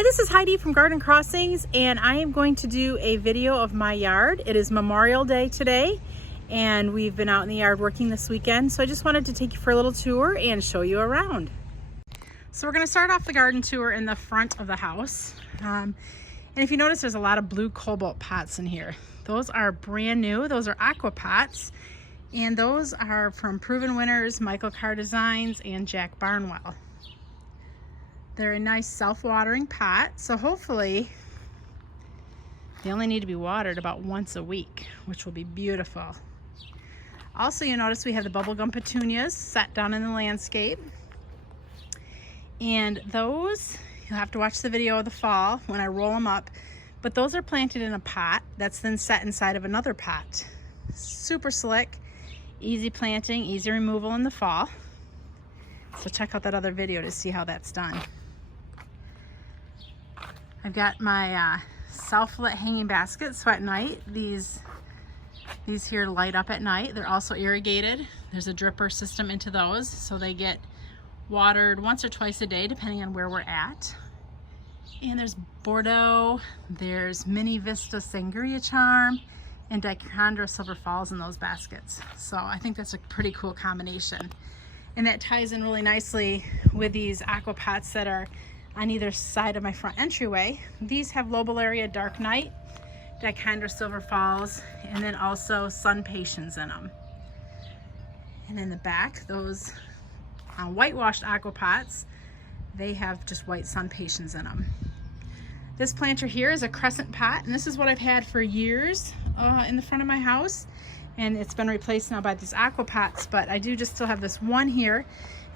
Hi, this is Heidi from Garden Crossings, and I am going to do a video of my yard. It is Memorial Day today, and we've been out in the yard working this weekend, so I just wanted to take you for a little tour and show you around. So we're going to start off the garden tour in the front of the house. And if you notice, there's a lot of blue cobalt pots in here. Those are brand new. Those are aqua pots, and those are from Proven Winners, Michael Carr Designs, and Jack Barnwell. They're a nice self-watering pot, so hopefully they only need to be watered about once a week, which will be beautiful. Also, you notice we have the bubblegum petunias set down in the landscape. And those, you'll have to watch the video of the fall when I roll them up, but those are planted in a pot that's then set inside of another pot. Super slick, easy planting, easy removal in the fall. So check out that other video to see how that's done. I've got my self-lit hanging baskets, so at night these here light up at night. They're also irrigated. There's a dripper system into those, so they get watered once or twice a day depending on where we're at. And there's Bordeaux, there's Mini Vista Sangria Charm, and Hydrangeas Silver Falls in those baskets. So I think that's a pretty cool combination. And that ties in really nicely with these aqua pots that are on either side of my front entryway. These have Lobellaria Dark Night, Hydrangeas Silver Falls, and then also Sun Patience in them. And in the back, those whitewashed aqua pots, they have just white Sun Patience in them. This planter here is a crescent pot, and this is what I've had for years in the front of my house, and it's been replaced now by these aqua pots, but I do just still have this one here.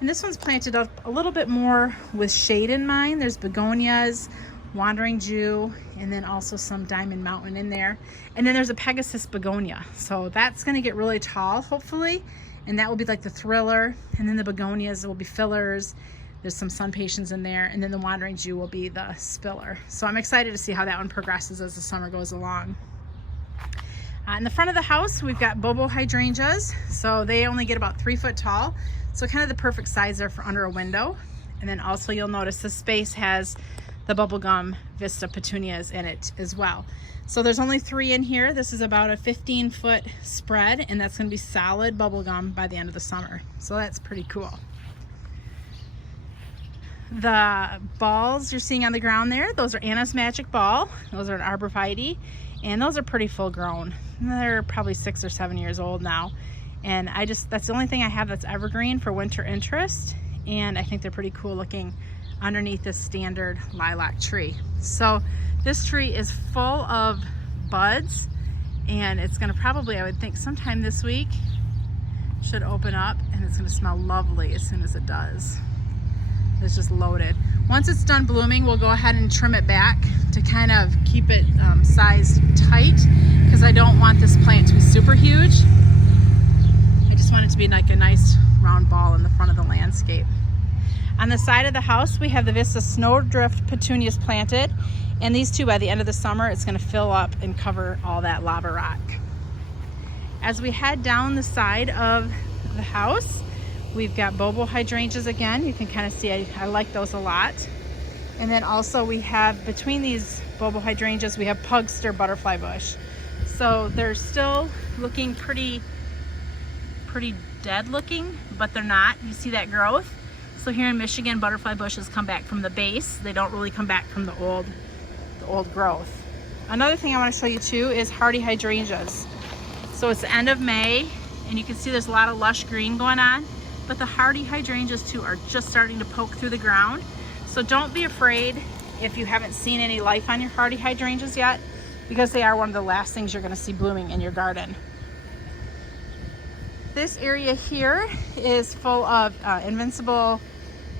And this one's planted up a little bit more with shade in mind. There's begonias, wandering Jew, and then also some Diamond Mountain in there. And then there's a Pegasus begonia. So that's gonna get really tall, hopefully. And that will be like the thriller. And then the begonias will be fillers. There's some Sun Patience in there. And then the wandering Jew will be the spiller. So I'm excited to see how that one progresses as the summer goes along. In the front of the house, we've got Bobo hydrangeas. So they only get about 3 foot tall. So kind of the perfect size there for under a window. And then also you'll notice this space has the bubblegum Vista petunias in it as well. So there's only 3 in here. This is about a 15-foot spread, and that's gonna be solid bubblegum by the end of the summer. So that's pretty cool. The balls you're seeing on the ground there, those are Anna's Magic Ball. Those are an arborvitae, and those are pretty full grown. They're probably 6 or 7 years old now. And that's the only thing I have that's evergreen for winter interest. And I think they're pretty cool looking underneath this standard lilac tree. So this tree is full of buds, and it's gonna probably, I would think sometime this week, should open up, and it's gonna smell lovely as soon as it does. It's just loaded. Once it's done blooming, we'll go ahead and trim it back to kind of keep it sized tight, because I don't want this plant to be super huge. I just want it to be like a nice round ball in the front of the landscape. On the side of the house, we have the Vista Snowdrift petunias planted, and these two, by the end of the summer, it's going to fill up and cover all that lava rock. As we head down the side of the house, we've got Bobo hydrangeas again. You can kind of see I like those a lot. And then also we have, between these Bobo hydrangeas, we have Pugster butterfly bush. So they're still looking pretty dead looking, but they're not. You see that growth? So here in Michigan, butterfly bushes come back from the base. They don't really come back from the old growth. Another thing I want to show you too is hardy hydrangeas. So it's the end of May, and you can see there's a lot of lush green going on, but the hardy hydrangeas too are just starting to poke through the ground. So don't be afraid if you haven't seen any life on your hardy hydrangeas yet, because they are one of the last things you're going to see blooming in your garden. This area here is full of Invincible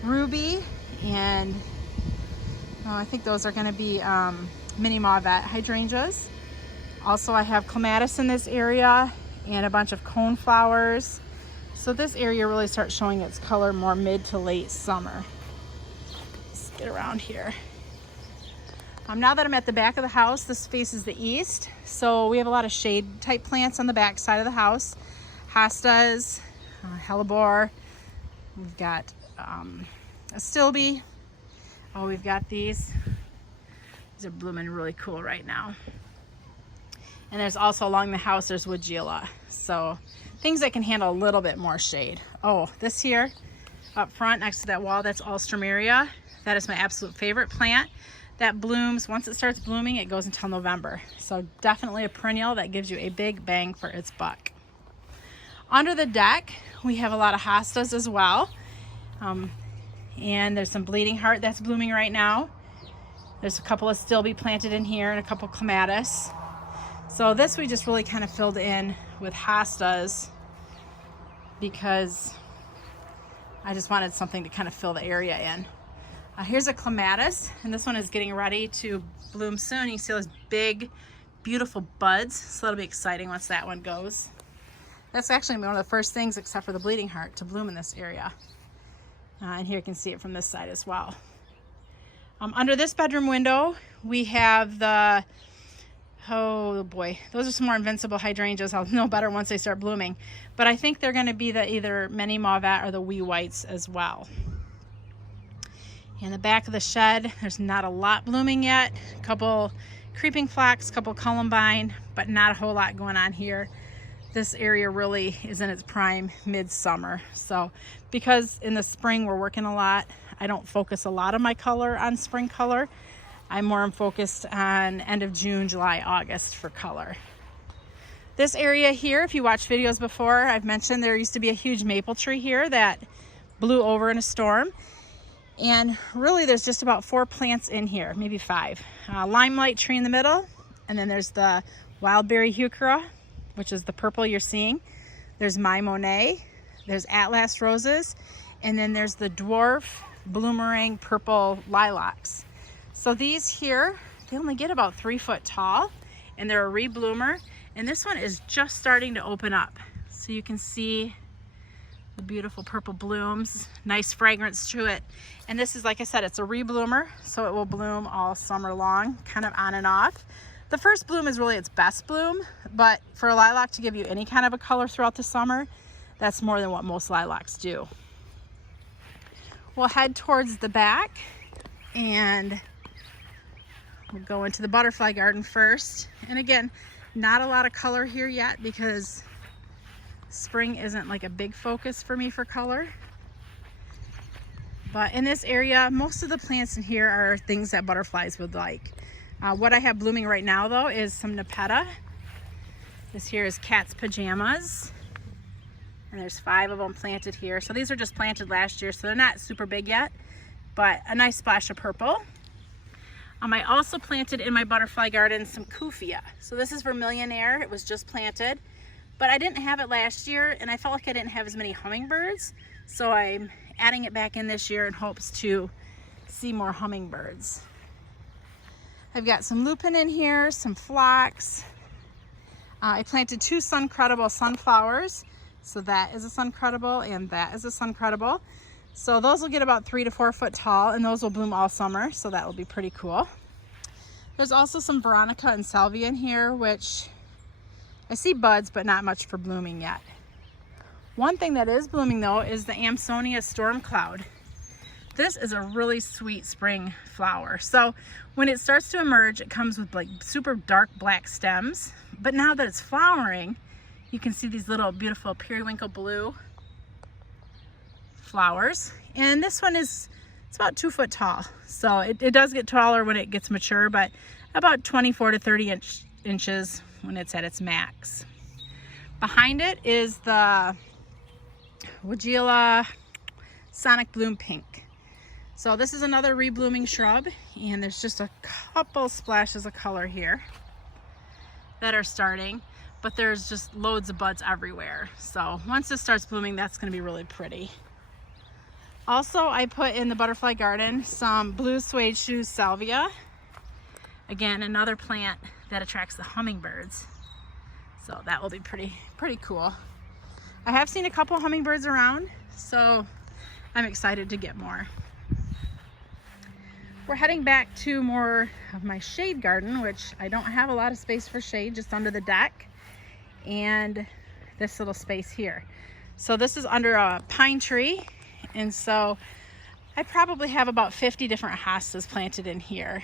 Ruby, and I think those are going to be Mini Mauvette hydrangeas. Also, I have Clematis in this area and a bunch of cone flowers. So this area really starts showing its color more mid to late summer. Let's get around here. Now that I'm at the back of the house, this faces the east. So we have a lot of shade type plants on the back side of the house. Hostas, hellebore, we've got a stilby. Oh, we've got these These are blooming really cool right now. And there's also along the house, there's woodula. So things that can handle a little bit more shade. Oh, this here up front next to that wall, that's Alstroemeria. That is my absolute favorite plant. That blooms, once it starts blooming, it goes until November. So definitely a perennial that gives you a big bang for its buck. Under the deck, we have a lot of hostas as well. And there's some bleeding heart that's blooming right now. There's a couple of stilby planted in here and a couple clematis. So this we just really kind of filled in with hostas because I just wanted something to kind of fill the area in. Here's a clematis, and this one is getting ready to bloom soon. You can see those big, beautiful buds, so that'll be exciting once that one goes. That's actually one of the first things, except for the bleeding heart, to bloom in this area. And here you can see it from this side as well. Under this bedroom window, we have the, oh boy, those are some more invincible hydrangeas. I'll know better once they start blooming. But I think they're going to be the either mini mauvette or the wee whites as well. In the back of the shed, there's not a lot blooming yet. A couple creeping phlox, a couple columbine, but not a whole lot going on here. This area really is in its prime midsummer. So because in the spring we're working a lot, I don't focus a lot of my color on spring color. I'm more focused on end of June, July, August for color. This area here, if you watched videos before, I've mentioned there used to be a huge maple tree here that blew over in a storm. And really there's just about 4 plants in here, maybe 5. Limelight tree in the middle, and then there's the wildberry heuchera, which is the purple you're seeing. There's my Monet, there's Atlas roses, and then there's the dwarf bloomerang purple lilacs. So these here, they only get about 3 foot tall, and they're a rebloomer. And this one is just starting to open up. So you can see the beautiful purple blooms, nice fragrance to it. And this is, like I said, it's a rebloomer, so it will bloom all summer long, kind of on and off. The first bloom is really its best bloom, but for a lilac to give you any kind of a color throughout the summer, that's more than what most lilacs do. We'll head towards the back and we'll go into the butterfly garden first. And again, not a lot of color here yet because spring isn't like a big focus for me for color. But in this area, most of the plants in here are things that butterflies would like. What I have blooming right now though is some Nepeta. This here is cat's pajamas. And there's 5 of them planted here. So these are just planted last year, so they're not super big yet, but a nice splash of purple. I also planted in my butterfly garden some Kufia. So this is Vermillionaire. It was just planted, but I didn't have it last year and I felt like I didn't have as many hummingbirds. So I'm adding it back in this year in hopes to see more hummingbirds. I've got some lupin in here, some phlox. I planted 2 sun-credible sunflowers. So that is a sun-credible and that is a sun-credible. So those will get about 3 to 4 foot tall and those will bloom all summer. So that will be pretty cool. There's also some veronica and salvia in here, which I see buds, but not much for blooming yet. One thing that is blooming though is the Amsonia storm cloud. This is a really sweet spring flower. So when it starts to emerge, it comes with like super dark black stems. But now that it's flowering, you can see these little beautiful periwinkle blue flowers. And this one is, it's about 2 foot tall. So it does get taller when it gets mature, but about 24 to 30 inches when it's at its max. Behind it is the Woodula Sonic Bloom Pink. So this is another reblooming shrub, and there's just a couple splashes of color here that are starting, but there's just loads of buds everywhere. So once this starts blooming, that's going to be really pretty. Also, I put in the butterfly garden some blue suede shoe salvia. Again, another plant that attracts the hummingbirds. So that will be pretty cool. I have seen a couple hummingbirds around, so I'm excited to get more. We're heading back to more of my shade garden, which I don't have a lot of space for shade, just under the deck and this little space here. So this is under a pine tree, and so I probably have about 50 different hostas planted in here.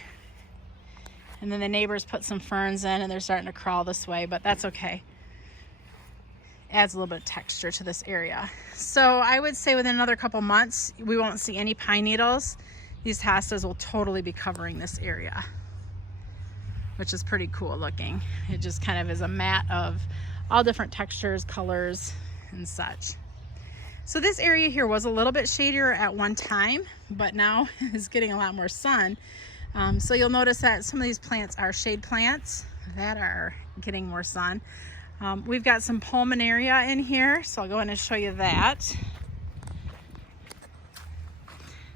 And then the neighbors put some ferns in and they're starting to crawl this way, but that's okay. Adds a little bit of texture to this area. So I would say within another couple months, we won't see any pine needles. These hostas will totally be covering this area, which is pretty cool looking. It just kind of is a mat of all different textures, colors, and such. So this area here was a little bit shadier at one time, but now is getting a lot more sun. So you'll notice that some of these plants are shade plants that are getting more sun. We've got some pulmonaria in here, so I'll go in and show you that.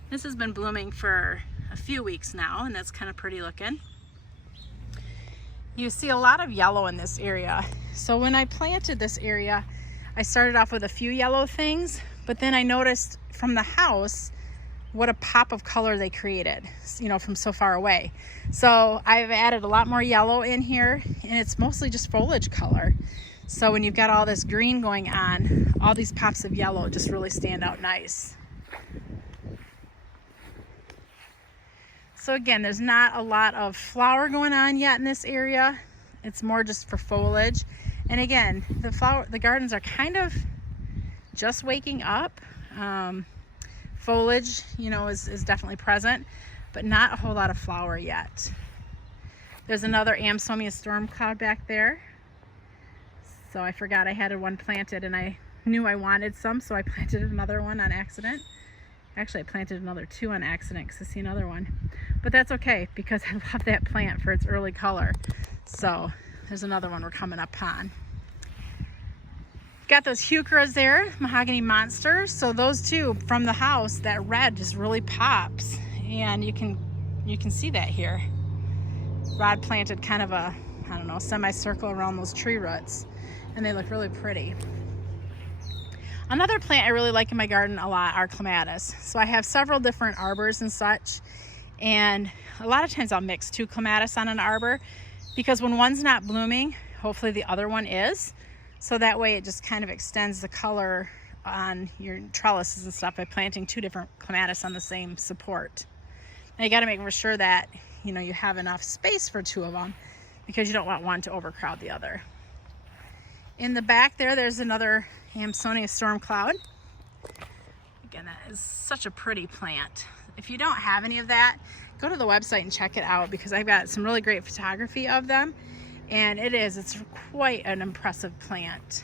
This has been blooming for a few weeks now, and that's kind of pretty looking. You see a lot of yellow in this area. So when I planted this area, I started off with a few yellow things, but then I noticed from the house what a pop of color they created, you know, from so far away. So I've added a lot more yellow in here, and it's mostly just foliage color. So when you've got all this green going on, all these pops of yellow just really stand out nice. So again, there's not a lot of flower going on yet in this area. It's more just for foliage. And again, the gardens are kind of just waking up. Foliage, you know, is definitely present, but not a whole lot of flower yet. There's another Amsomia storm cloud back there. So I forgot I had one planted, and I knew I wanted some, so I planted another one on accident. Actually, I planted another two on accident because I see another one. But that's okay, because I love that plant for its early color. So there's another one we're coming up on. Got those heucheras there, mahogany monsters. So those two from the house, that red just really pops, and you can see that here. Rod planted kind of a, I don't know, semicircle around those tree roots, and they look really pretty. Another plant I really like in my garden a lot are clematis. So I have several different arbors and such, and a lot of times I'll mix two clematis on an arbor, because when one's not blooming, hopefully the other one is. So that way it just kind of extends the color on your trellises and stuff by planting two different clematis on the same support. Now you got to make sure that, you know, you have enough space for two of them, because you don't want one to overcrowd the other. In the back there's another Amsonia storm cloud. Again, that is such a pretty plant. If you don't have any of that, go to the website and check it out, because I've got some really great photography of them. And it's quite an impressive plant.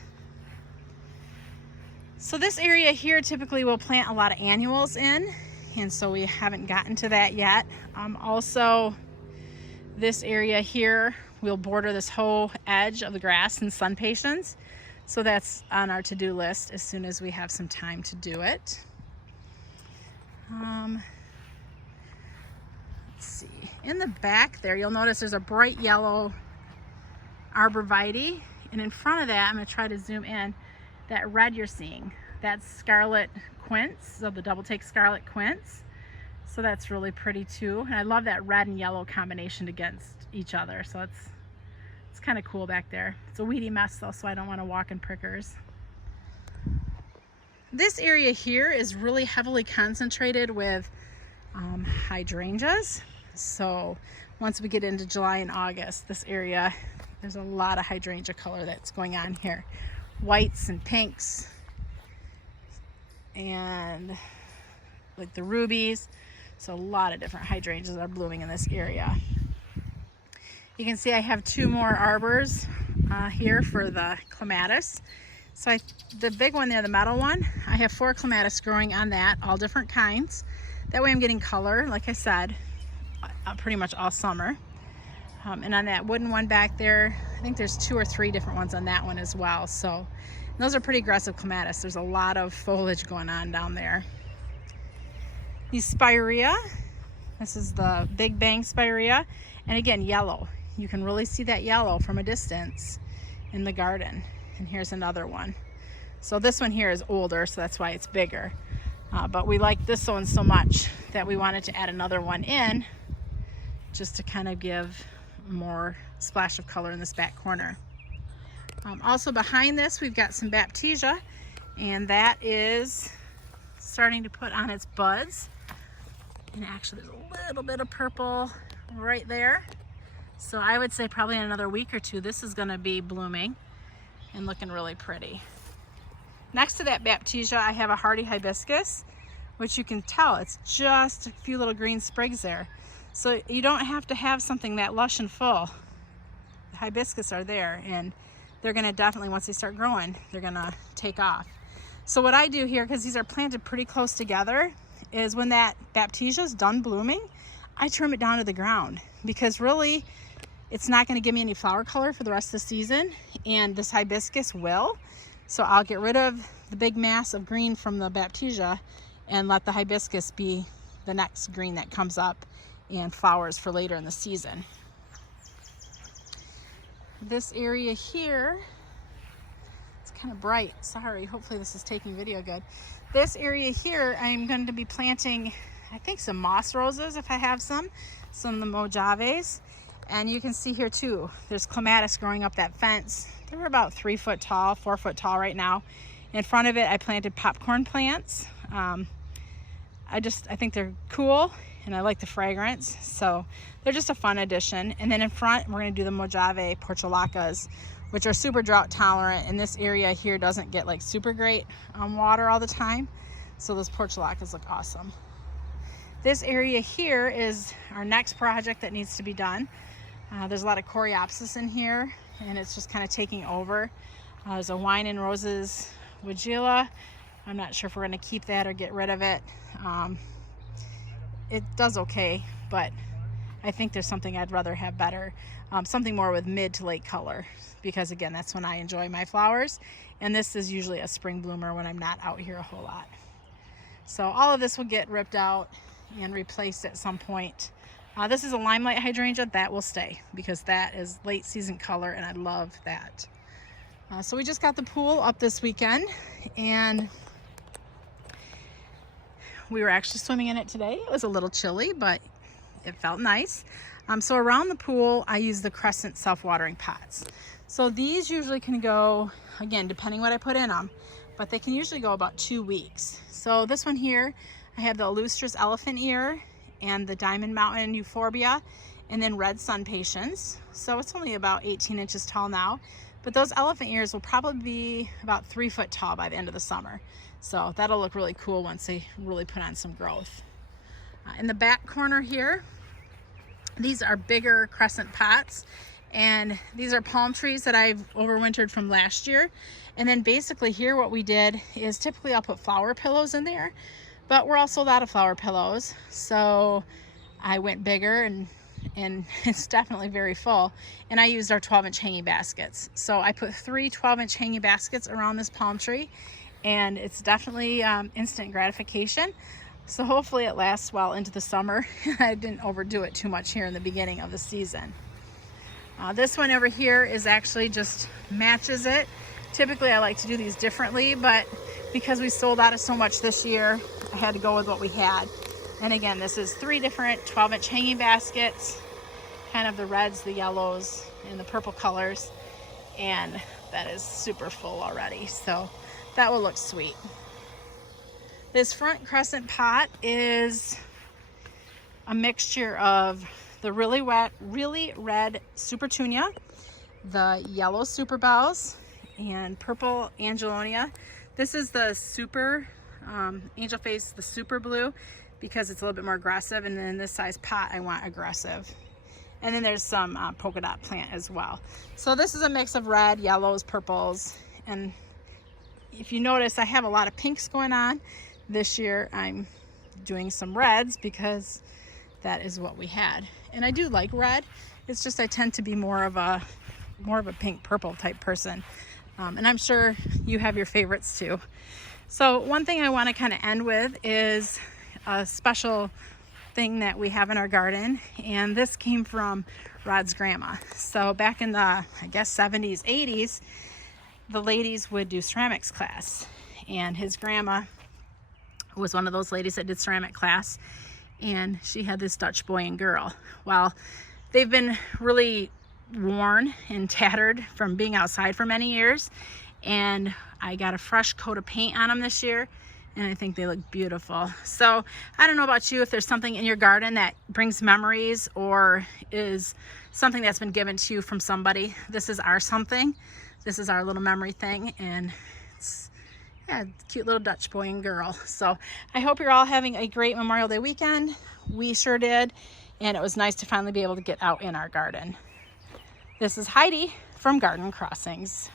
So this area here typically we'll plant a lot of annuals in, and so we haven't gotten to that yet. Also, this area here, we'll border this whole edge of the grass and sun patiens. So that's on our to-do list as soon as we have some time to do it. Let's see. In the back there, you'll notice there's a bright yellow arborvitae, and in front of that, I'm going to try to zoom in, that red you're seeing, that's scarlet quince, so the double take scarlet quince. So that's really pretty too, and I love that red and yellow combination against each other, so it's kind of cool back there. It's a weedy mess though, so I don't want to walk in prickers. This area here is really heavily concentrated with hydrangeas. So once we get into July and August, this area, there's a lot of hydrangea color that's going on here. Whites and pinks, and like the rubies. So a lot of different hydrangeas are blooming in this area. You can see I have two more arbors here for the clematis. So the big one there, the metal one, I have 4 clematis growing on that, all different kinds. That way I'm getting color, like I said, pretty much all summer. And on that wooden one back there, I think there's 2 or 3 different ones on that one as well. So those are pretty aggressive clematis. There's a lot of foliage going on down there. These spirea, this is the Big Bang spirea, and again, yellow. You can really see that yellow from a distance in the garden. And here's another one. So this one here is older, so that's why it's bigger. But we like this one so much that we wanted to add another one in, just to kind of give more splash of color in this back corner. Also behind this, we've got some baptisia, and that is starting to put on its buds. And actually there's a little bit of purple right there. So I would say probably in another week or two, this is gonna be blooming and looking really pretty. Next to that Baptisia, I have a hardy hibiscus, which you can tell it's just a few little green sprigs there. So you don't have to have something that lush and full. The hibiscus are there, and they're gonna definitely, once they start growing, they're gonna take off. So what I do here, because these are planted pretty close together, is when that Baptisia is done blooming, I trim it down to the ground, because really it's not going to give me any flower color for the rest of the season, and this hibiscus will. So I'll get rid of the big mass of green from the Baptisia and let the hibiscus be the next green that comes up and flowers for later in the season. This area here, it's kind of bright, sorry, hopefully this is taking video good. This area here, I'm going to be planting, I think, some moss roses if I have some of the Mojaves. And you can see here too, there's Clematis growing up that fence. They're about 3 foot tall, 4 foot tall right now. In front of it, I planted popcorn plants. I think they're cool, and I like the fragrance. So they're just a fun addition. And then in front, we're gonna do the Mojave portulacas, which are super drought tolerant. And this area here doesn't get like super great water all the time. So those portulacas look awesome. This area here is our next project that needs to be done. There's a lot of Coreopsis in here, and it's just kind of taking over. There's a Wine and Roses Weigela. I'm not sure if we're going to keep that or get rid of it. It does okay, but I think there's something I'd rather have better. Something more with mid to late color, because again, that's when I enjoy my flowers. And this is usually a spring bloomer when I'm not out here a whole lot. So all of this will get ripped out and replaced at some point. This is a limelight hydrangea. That will stay because that is late season color, and I love that. So we just got the pool up this weekend, and we were actually swimming in it today. It was a little chilly, but it felt nice. So around the pool, I use the Crescent self-watering pots. So these usually can go, again, depending what I put in them, but they can usually go about 2 weeks. So this one here, I have the Illustrious Elephant Ear and the Diamond Mountain Euphorbia, and then Red Sun Patience. So it's only about 18 inches tall now, but those elephant ears will probably be about 3 foot tall by the end of the summer. So that'll look really cool once they really put on some growth. In the back corner here, these are bigger crescent pots, and these are palm trees that I've overwintered from last year. And then basically here what we did is, typically I'll put flower pillows in there, but we're all sold out of flower pillows. So I went bigger, and it's definitely very full. And I used our 12-inch hanging baskets. So I put 3 12-inch hanging baskets around this palm tree, and it's definitely instant gratification. So hopefully it lasts well into the summer. I didn't overdo it too much here in the beginning of the season. This one over here is actually just matches it. Typically I like to do these differently, but because we sold out of so much this year, I had to go with what we had. And again, this is 3 different 12-inch hanging baskets, kind of the reds, the yellows, and the purple colors. And that is super full already, so that will look sweet. This front crescent pot is a mixture of the really red Supertunia, the yellow Super Bells, and purple Angelonia. This is the super Angel Face, the super blue, because it's a little bit more aggressive, and then in this size pot I want aggressive. And then there's some polka dot plant as well. So this is a mix of red, yellows, purples, and if you notice, I have a lot of pinks going on. This year I'm doing some reds because that is what we had. And I do like red. It's just I tend to be more of a pink purple type person. And I'm sure you have your favorites too. So one thing I want to kind of end with is a special thing that we have in our garden, and this came from Rod's grandma. So back in the, I guess, 70s, 80s, the ladies would do ceramics class, and his grandma was one of those ladies that did ceramic class, and she had this Dutch boy and girl. Well, they've been really worn and tattered from being outside for many years, and I got a fresh coat of paint on them this year, and I think they look beautiful. So I don't know about you, if there's something in your garden that brings memories or is something that's been given to you from somebody. This is our something. This is our little memory thing, and it's, yeah, cute little Dutch boy and girl. So I hope you're all having a great Memorial Day weekend. We sure did, and it was nice to finally be able to get out in our garden. This is Heidi from Garden Crossings.